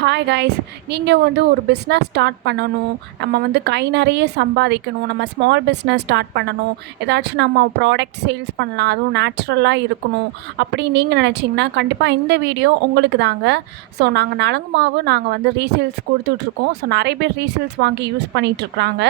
Hi guys. நீங்கள் வந்து ஒரு பிஸ்னஸ் ஸ்டார்ட் பண்ணணும், நம்ம வந்து கை நிறைய சம்பாதிக்கணும், நம்ம ஸ்மால் பிஸ்னஸ் ஸ்டார்ட் பண்ணணும், ஏதாச்சும் நம்ம ப்ராடக்ட் சேல்ஸ் பண்ணலாம், அதுவும் நேச்சுரலாக இருக்கணும் அப்படி நீங்கள் நினச்சிங்கன்னா கண்டிப்பாக இந்த வீடியோ உங்களுக்கு தாங்க. ஸோ நாங்கள் நலங்கு மாவு நாங்கள் வந்து ரீசேல்ஸ் கொடுத்துட்ருக்கோம். ஸோ நிறைய பேர் ரீசேல்ஸ் வாங்கி யூஸ் பண்ணிகிட்ருக்குறாங்க.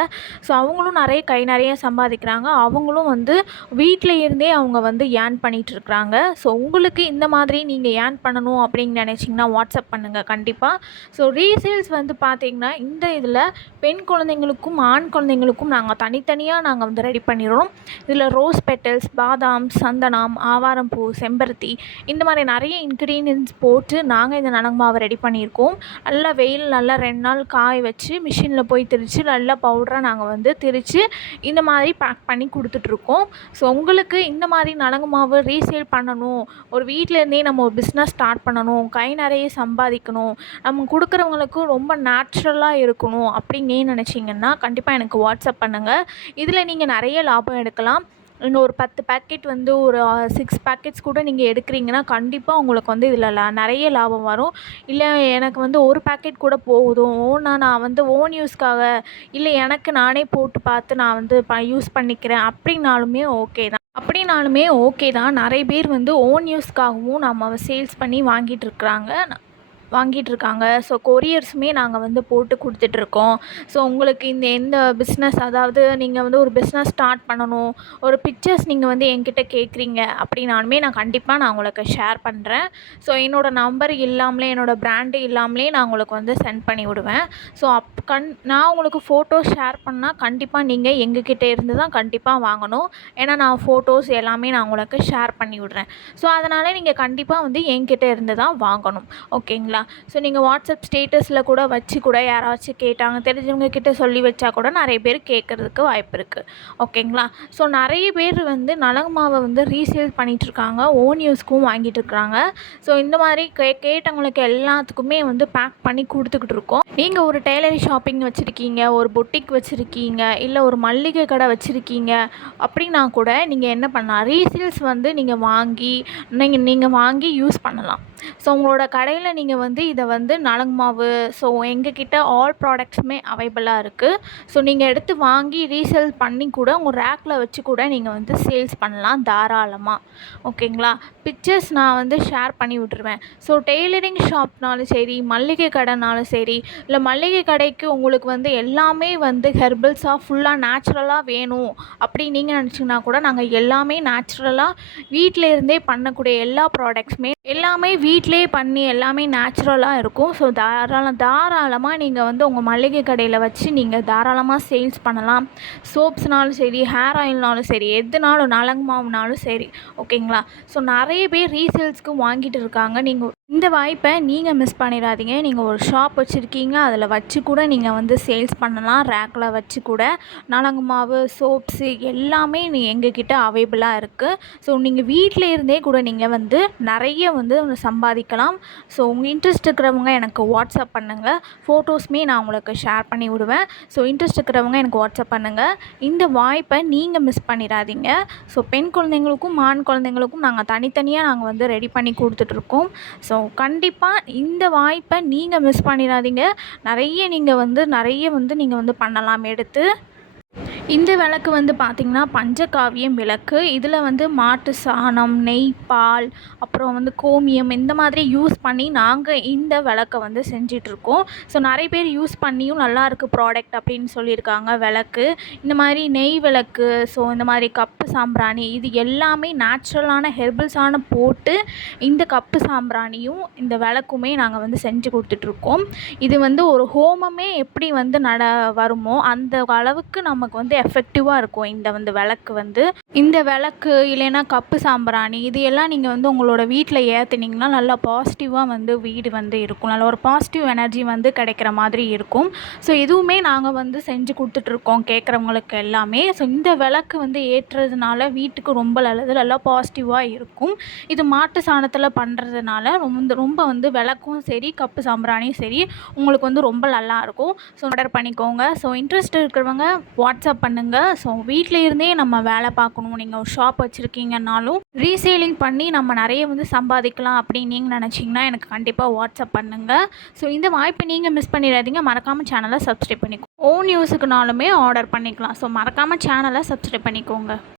ஸோ அவங்களும் நிறைய கை நிறைய சம்பாதிக்கிறாங்க. அவங்களும் வந்து வீட்டில் இருந்தே அவங்க வந்து ஏர்ன் பண்ணிகிட்ருக்குறாங்க. ஸோ உங்களுக்கு இந்த மாதிரி நீங்கள் ஏர்ன் பண்ணணும் அப்படின்னு நினச்சிங்கன்னா வாட்ஸ்அப் பண்ணுங்கள் கண்டிப்பாக. ஸோ ரீசேல்ஸ் வந்து பார்த்திங்கன்னா இந்த இதில் பெண் குழந்தைங்களுக்கும் ஆண் குழந்தைங்களுக்கும் நாங்கள் தனித்தனியாக நாங்கள் வந்து ரெடி பண்ணிடுறோம். இதில் ரோஸ் பெட்டல்ஸ், பாதாம், சந்தனம், ஆவாரம்பூ, செம்பருத்தி இந்த மாதிரி நிறைய இன்க்ரீடியன்ட்ஸ் போட்டு நாங்கள் இந்த நலங்கு மாவை ரெடி பண்ணியிருக்கோம். நல்லா வெயில் நல்லா 2 நாள் காய வச்சு மிஷினில் போய் திரித்து நல்லா பவுடராக நாங்கள் வந்து திரித்து இந்த மாதிரி பேக் பண்ணி கொடுத்துட்ருக்கோம். ஸோ உங்களுக்கு இந்த மாதிரி நலங்கு மாவு ரீசேல் பண்ணணும், ஒரு வீட்டிலேருந்தே நம்ம ஒரு பிஸ்னஸ் ஸ்டார்ட் பண்ணணும், கை நிறைய சம்பாதிக்கணும், நம்ம கொடுக்குறவங்களுக்கும் ரொம்ப நேச்சுரலாக இருக்கணும் அப்படின்னு நினச்சிங்கன்னா கண்டிப்பாக எனக்கு வாட்ஸ்அப் பண்ணுங்கள். இதில் நீங்கள் நிறைய லாபம் எடுக்கலாம். இன்னும் ஒரு 10 பேக்கெட் வந்து ஒரு 6 பேக்கெட்ஸ் கூட நீங்கள் எடுக்கிறீங்கன்னா கண்டிப்பாக உங்களுக்கு வந்து இதில் நிறைய லாபம் வரும். இல்லை எனக்கு வந்து ஒரு பேக்கெட் கூட போதும், நான் வந்து ஓன் யூஸ்க்காக, இல்லை எனக்கு நானே போட்டு பார்த்து நான் வந்து யூஸ் பண்ணிக்கிறேன் அப்படின்னாலுமே ஓகே தான். நிறைய பேர் வந்து ஓன் யூஸ்க்காகவும் நம்ம சேல்ஸ் பண்ணி வாங்கிட்டுருக்காங்க. ஸோ கொரியர்ஸுமே நாங்கள் வந்து போட்டு கொடுத்துட்ருக்கோம். ஸோ உங்களுக்கு எந்த பிஸ்னஸ், அதாவது நீங்கள் வந்து ஒரு பிஸ்னஸ் ஸ்டார்ட் பண்ணணும், ஒரு பிக்சர்ஸ் நீங்கள் வந்து என்கிட்ட கேட்குறீங்க அப்படின்னாலுமே நான் கண்டிப்பாக உங்களுக்கு ஷேர் பண்ணுறேன். ஸோ என்னோடய நம்பர் இல்லாமலே, என்னோடய பிராண்டு இல்லாமலே நான் உங்களுக்கு வந்து சென்ட் பண்ணி விடுவேன். ஸோ நான் உங்களுக்கு ஃபோட்டோஸ் ஷேர் பண்ணால் கண்டிப்பாக நீங்கள் எங்ககிட்ட இருந்து தான் கண்டிப்பாக வாங்கணும். ஏன்னா நான் ஃபோட்டோஸ் எல்லாமே நான் உங்களுக்கு ஷேர் பண்ணி விடுறேன். ஸோ அதனால் நீங்கள் கண்டிப்பாக வந்து என்கிட்ட இருந்து தான் வாங்கணும். ஓகேங்களா? ஸோ நீங்கள் வாட்ஸ்அப் ஸ்டேட்டஸில் கூட வச்சு கூட யாராச்சும் கேட்டாங்க, தெரிஞ்சவங்க கிட்ட சொல்லி வச்சா கூட நிறைய பேர் கேட்குறதுக்கு வாய்ப்பு இருக்குது. ஓகேங்களா? ஸோ நிறைய பேர் வந்து நலங்கு மாவை வந்து ரீசேல் பண்ணிகிட்ருக்காங்க, ஓன் யூஸ்க்கும் வாங்கிட்டு இருக்கிறாங்க. ஸோ இந்த மாதிரி கேட்டவங்களுக்கு எல்லாத்துக்குமே வந்து பேக் பண்ணி கொடுத்துக்கிட்டு இருக்கோம். நீங்கள் ஒரு டெய்லரிங் ஷாப்பிங் வச்சுருக்கீங்க, ஒரு பொட்டிக் வச்சுருக்கீங்க, இல்லை ஒரு மளிகை கடை வச்சுருக்கீங்க அப்படின்னா கூட நீங்கள் என்ன பண்ணலாம், ரீசேல்ஸ் வந்து நீங்கள் வாங்கி யூஸ் பண்ணலாம். ஸோ உங்களோட கடையில் நீங்கள் வந்து இதை வந்து நலங்கு மாவு, ஸோ எங்ககிட்ட ஆல் ப்ராடக்ட்ஸுமே அவைலபிளாக இருக்குது. ஸோ நீங்கள் எடுத்து வாங்கி ரீசேல் பண்ணி கூட உங்கள் ரேக்கில் வச்சு கூட நீங்கள் வந்து சேல்ஸ் பண்ணலாம் தாராளமாக. ஓகேங்களா? பிக்சர்ஸ் நான் வந்து ஷேர் பண்ணி விட்டுருவேன். ஸோ டெய்லரிங் ஷாப்னாலும் சரி, மளிகை கடைனாலும் சரி, இல்லை மளிகை கடைக்கு உங்களுக்கு வந்து எல்லாமே வந்து ஹெர்பல்ஸாக ஃபுல்லாக நேச்சுரலாக வேணும் அப்படி நீங்கள் நினச்சிங்கன்னா கூட நாங்கள் எல்லாமே நேச்சுரலாக வீட்டில் இருந்தே பண்ணக்கூடிய எல்லா ப்ராடக்ட்ஸுமே எல்லாமே வீட்டிலே பண்ணி எல்லாமே நேச்சுரலாக இருக்கும். ஸோ தாராளமாக நீங்கள் வந்து உங்கள் மளிகை கடையில் வச்சு நீங்கள் தாராளமாக சேல்ஸ் பண்ணலாம். சோப்ஸ்னாலும் சரி, ஹேர் ஆயில்னாலும் சரி, எதுனாலும், நலங்கு மாவுனாலும் சரி. ஓகேங்களா? ஸோ நிறைய பேர் ரீசேல்ஸ்க்கு வாங்கிட்டு இருக்காங்க. நீங்கள் இந்த வாய்ப்பை நீங்கள் மிஸ் பண்ணிடாதீங்க. நீங்கள் ஒரு ஷாப் வச்சுருக்கீங்க, அதில் வச்சு கூட நீங்கள் வந்து சேல்ஸ் பண்ணலாம். ரேக்கில் வச்சு கூட நலங்கு மாவு, சோப்ஸு எல்லாமே எங்ககிட்ட அவைலபிளாக இருக்குது. ஸோ நீங்கள் வீட்டில் இருந்தே கூட நீங்கள் வந்து நிறைய வந்து சம்பாதிக்கலாம். ஸோ உங்கள் இன்ட்ரெஸ்ட் இருக்கிறவங்க எனக்கு வாட்ஸ்அப் பண்ணுங்கள். ஃபோட்டோஸுமே நான் உங்களுக்கு ஷேர் பண்ணி விடுவேன். ஸோ இன்ட்ரெஸ்ட் இருக்கிறவங்க எனக்கு வாட்ஸ்அப் பண்ணுங்கள். இந்த வாய்ப்பை நீங்கள் மிஸ் பண்ணிடாதீங்க. ஸோ பெண் குழந்தைங்களுக்கும் ஆண் குழந்தைங்களுக்கும் நாங்கள் தனித்தனியாக வந்து ரெடி பண்ணி கொடுத்துட்ருக்கோம். ஸோ கண்டிப்பாக இந்த வாய்ப்பை நீங்கள் மிஸ் பண்ணிடாதீங்க. நீங்கள் வந்து பண்ணலாம் எடுத்து. இந்த விளக்கு வந்து பார்த்திங்கன்னா பஞ்சகாவியம் விளக்கு. இதில் வந்து மாட்டு சாணம், நெய், பால், அப்புறம் வந்து கோமியம் இந்த மாதிரி யூஸ் பண்ணி நாங்கள் இந்த விளக்கை வந்து செஞ்சிட்ருக்கோம். ஸோ நிறைய பேர் யூஸ் பண்ணியும் நல்லாயிருக்கு ப்ராடக்ட் அப்படின்னு சொல்லியிருக்காங்க விளக்கு. இந்த மாதிரி நெய் விளக்கு, ஸோ இந்த மாதிரி கப்பு சாம்பிராணி, இது எல்லாமே நேச்சுரலான ஹெர்பல்ஸான போட்டு இந்த கப்பு சாம்பிராணியும் இந்த விளக்குமே நாங்கள் வந்து செஞ்சு கொடுத்துட்ருக்கோம். இது வந்து ஒரு ஹோமமே எப்படி வந்து வருமோ அந்த அளவுக்கு நமக்கு வந்து எஃபெக்டிவாக இருக்கும் இந்த விளக்கு இல்லைன்னா கப்பு சாம்பிராணி, இது எல்லாம் நீங்கள் வந்து உங்களோட வீட்டில் ஏற்றுனீங்கன்னா நல்லா பாசிட்டிவாக வந்து வீடு வந்து இருக்கும். நல்ல ஒரு பாசிட்டிவ் எனர்ஜி வந்து கிடைக்கிற மாதிரி இருக்கும். ஸோ இதுவுமே நாங்கள் வந்து செஞ்சு கொடுத்துட்ருக்கோம் கேட்குறவங்களுக்கு எல்லாமே. ஸோ இந்த விளக்கு வந்து ஏற்றுறதுனால வீட்டுக்கு ரொம்ப நல்லது, நல்லா பாசிட்டிவாக இருக்கும். இது மாட்டு சாணத்தில் பண்ணுறதுனால ரொம்ப வந்து விளக்கும் சரி, கப்பு சாம்பிராணியும் சரி உங்களுக்கு வந்து ரொம்ப நல்லாயிருக்கும். ஸோ ஆர்டர் பண்ணிக்கோங்க. ஸோ இன்ட்ரெஸ்ட் இருக்கிறவங்க வாட்ஸ்அப் பண்ணுங்கள். ஸோ வீட்டில் இருந்தே நம்ம வேலை பார்க்கணும், நீங்கள் ஒரு ஷாப் வச்சுருக்கீங்கன்னாலும் ரீசேலிங் பண்ணி நம்ம நிறைய வந்து சம்பாதிக்கலாம் அப்படின்னு நீங்கள் நினச்சிங்கன்னா எனக்கு கண்டிப்பாக வாட்ஸ்அப் பண்ணுங்கள். ஸோ இந்த வாய்ப்பை நீங்கள் மிஸ் பண்ணிடாதீங்க. மறக்காமல் சேனலை சப்ஸ்கிரைப் பண்ணிக்கோ. ஓன் யூஸுக்குனாலுமே ஆர்டர் பண்ணிக்கலாம். ஸோ மறக்காமல் சேனலை சப்ஸ்கிரைப் பண்ணிக்கோங்க.